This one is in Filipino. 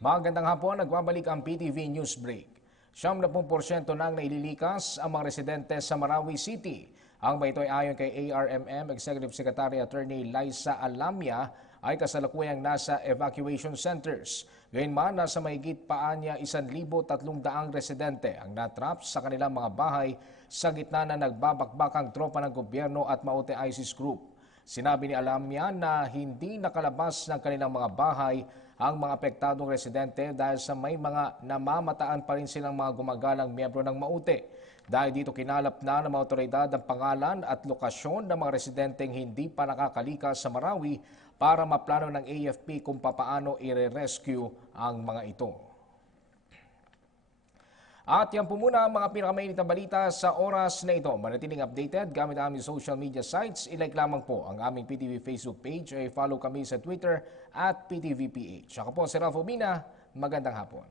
Magandang hapon, nagbabalik ang PTV News Break. 70% nang naililikas ang mga residente sa Marawi City. Ang ito ay ayon kay ARMM Executive Secretary Attorney Liza Alamia ay kasalukuyang nasa evacuation centers. Gayunman, nasa mahigit pa niya 1,300 residente ang natrap sa kanilang mga bahay sa gitna na nagbabakbakang tropa ng gobyerno at Maute ISIS Group. Sinabi ni Alamia na hindi nakalabas ng kanilang mga bahay ang mga apektadong residente dahil sa may mga namamataan pa rin silang mga gumagalang miyembro ng Maute. Dahil dito kinalap na ng mga otoridad ang pangalan at lokasyon ng mga residenteng hindi pa nakakalikas sa Marawi para maplano ng AFP kung papaano i-rescue ang mga ito. At yan po muna ang mga pinakamainit na balita sa oras na ito. Manatiling updated gamit ang aming social media sites. I-like lamang po ang aming PTV Facebook page ay follow kami sa Twitter at PTVPH. Ako po si Ralph Obina. Magandang hapon.